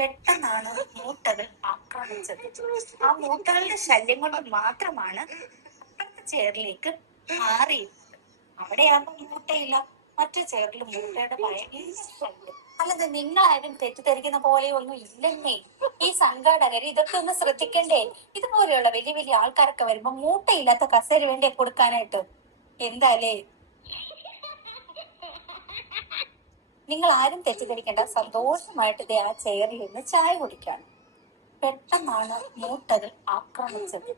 പെട്ടെന്നാണ് മൂട്ടകൾ ആക്രമിച്ചത്. ആ മൂട്ടകളുടെ ശല്യം കൊണ്ട് മാത്രമാണ് അപ്പുറത്തെ ചേറിലേക്ക് മാറിയിരുന്നത്. അവിടെയാകുമ്പോൾ മൂട്ടയില്ല, മറ്റു ചേറിൽ മൂട്ടയുടെ ഭയങ്കര ശല്യം. അല്ലാതെ നിങ്ങളാരും തെറ്റിദ്ധരിക്കുന്ന പോലെ ഒന്നും ഇല്ലെന്നേ. ഈ സംഘാടകർ ഇതൊക്കെ ഒന്ന് ശ്രദ്ധിക്കണ്ടേ? ഇതുപോലെയുള്ള വലിയ വലിയ ആൾക്കാരൊക്കെ വരുമ്പോ മൂട്ടയില്ലാത്ത കസേര വേണ്ടേ കൊടുക്കാനായിട്ട്? എന്താലേ, നിങ്ങൾ ആരും തെറ്റിദ്ധരിക്കേണ്ട. സന്തോഷമായിട്ട് ദേ ആ ചെയറിൽ നിന്ന് ചായ കുടിക്കാണ്. പെട്ടെന്നാണ് മൂട്ടകൾ ആക്രമിച്ചത്.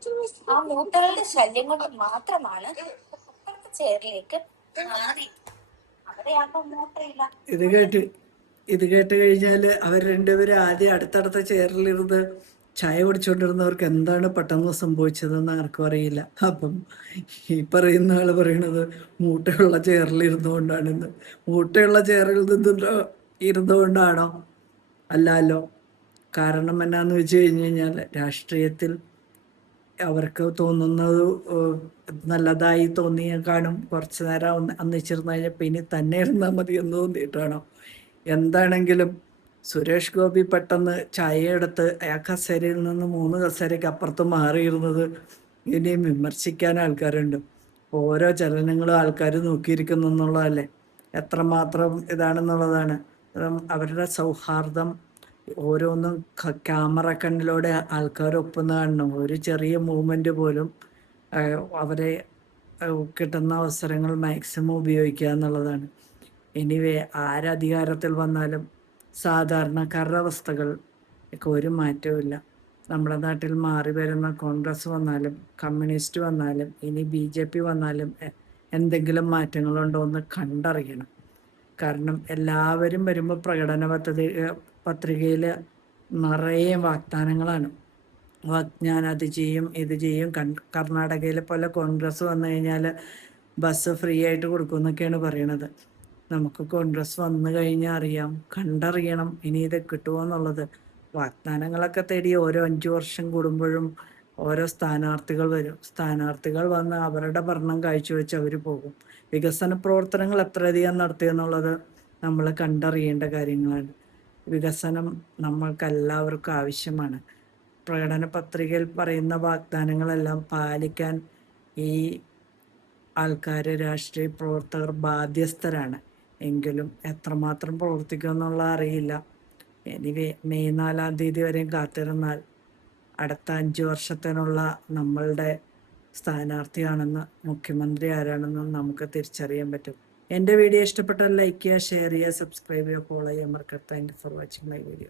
ആ മൂട്ടകളുടെ ശല്യം കൊണ്ട് മാത്രമാണ് അപ്പുറത്തെ ചെയറിലേക്ക് മാറി. അവിടെയാകുമ്പോ മൂട്ടയില്ല. ഇത് കേട്ട് കഴിഞ്ഞാൽ അവർ രണ്ടുപേരും ആദ്യം അടുത്തടുത്ത ചെയറിലിരുന്ന് ചായ കുടിച്ചുകൊണ്ടിരുന്നവർക്ക് എന്താണ് പെട്ടെന്ന് സംഭവിച്ചതെന്ന് ആർക്കും അറിയില്ല. അപ്പം ഈ പറയുന്ന ആള് പറയണത് മൂട്ടയുള്ള ചെയറിലിരുന്നുകൊണ്ടാണെന്ന്. മൂട്ടയുള്ള ചെയറിൽ നിന്ന് ഇരുന്നുകൊണ്ടാണോ? അല്ലല്ലോ. കാരണം എന്നാന്ന് വെച്ച് കഴിഞ്ഞ് കഴിഞ്ഞാൽ രാഷ്ട്രീയത്തിൽ അവർക്ക് തോന്നുന്നത് നല്ലതായി തോന്നിയ കാണും. കുറച്ച് നേരം ഒന്നിച്ചിരുന്ന് കഴിഞ്ഞപ്പോൾ ഇനി തന്നെ ഇരുന്നാൽ മതി എന്ന് തോന്നിയിട്ടാണോ? എന്താണെങ്കിലും സുരേഷ് ഗോപി പെട്ടെന്ന് ചായ എടുത്ത് ആ കസേരയിൽ നിന്ന് 3 കസേരയ്ക്ക് അപ്പുറത്ത് മാറിയിരുന്നത് ഇനിയും വിമർശിക്കാൻ ആൾക്കാരുണ്ട്. ഓരോ ചലനങ്ങളും ആൾക്കാർ നോക്കിയിരിക്കുന്നു എന്നുള്ളതല്ലേ, എത്രമാത്രം ഇതാണെന്നുള്ളതാണ്. അവരുടെ സൗഹാർദ്ദം ഓരോന്നും ക്യാമറ കണ്ണിലൂടെ ആൾക്കാർ ഒപ്പുന്ന കാണണം. ഒരു ചെറിയ മൂവ്മെൻ്റ് പോലും അവരെ കിട്ടുന്ന അവസരങ്ങൾ മാക്സിമം ഉപയോഗിക്കുക എന്നുള്ളതാണ്. എനിവേ, ആരധികാരത്തിൽ വന്നാലും സാധാരണക്കാരുടെ അവസ്ഥകൾ ഒരു മാറ്റവും. നമ്മുടെ നാട്ടിൽ മാറി വരുന്ന കോൺഗ്രസ് വന്നാലും കമ്മ്യൂണിസ്റ്റ് വന്നാലും ഇനി BJP വന്നാലും എന്തെങ്കിലും മാറ്റങ്ങളുണ്ടോ എന്ന് കണ്ടറിയണം. കാരണം എല്ലാവരും വരുമ്പോൾ പ്രകടന പത്രികയിൽ നിറയെ വാഗ്ദാനങ്ങളാണ്. ഞാൻ അത് ചെയ്യും ഇത് ചെയ്യും. കർണാടകയിലെ പോലെ കോൺഗ്രസ് വന്നു കഴിഞ്ഞാൽ ബസ് ഫ്രീ ആയിട്ട് കൊടുക്കുമെന്നൊക്കെയാണ് പറയണത്. നമുക്ക് കോൺഗ്രസ് വന്നു കഴിഞ്ഞാൽ അറിയാം, കണ്ടറിയണം ഇനി ഇത് കിട്ടുമോ എന്നുള്ളത്. വാഗ്ദാനങ്ങളൊക്കെ തേടി ഓരോ 5 വർഷം കൂടുമ്പോഴും ഓരോ സ്ഥാനാർത്ഥികൾ വരും. സ്ഥാനാർത്ഥികൾ വന്ന് അവരുടെ ഭരണം കാഴ്ചവെച്ച് അവർ പോകും. വികസന പ്രവർത്തനങ്ങൾ എത്രയധികം നടത്തിയെന്നുള്ളത് നമ്മൾ കണ്ടറിയേണ്ട കാര്യങ്ങളാണ്. വികസനം നമ്മൾക്കെല്ലാവർക്കും ആവശ്യമാണ്. പ്രകടന പത്രികയിൽ പറയുന്ന വാഗ്ദാനങ്ങളെല്ലാം പാലിക്കാൻ ഈ ആൾക്കാർ, രാഷ്ട്രീയ പ്രവർത്തകർ ബാധ്യസ്ഥരാണ്. എങ്കിലും എത്രമാത്രം പ്രവർത്തിക്കുമെന്നുള്ള അറിയില്ല. എനിവേ, മെയ് 4-ാം തീയതി വരെയും കാത്തിരുന്നാൽ അടുത്ത 5 വർഷത്തിനുള്ള നമ്മളുടെ സ്ഥാനാർത്ഥിയാണെന്ന്, മുഖ്യമന്ത്രി ആരാണെന്ന് നമുക്ക് തിരിച്ചറിയാൻ പറ്റും. എൻ്റെ വീഡിയോ ഇഷ്ടപ്പെട്ടാൽ ലൈക്ക് ചെയ്യുക, ഷെയർ ചെയ്യുക, സബ്സ്ക്രൈബ് ചെയ്യുക, ഫോളോ ചെയ്യുക, മറക്കരുത്. Thank you for watching my video.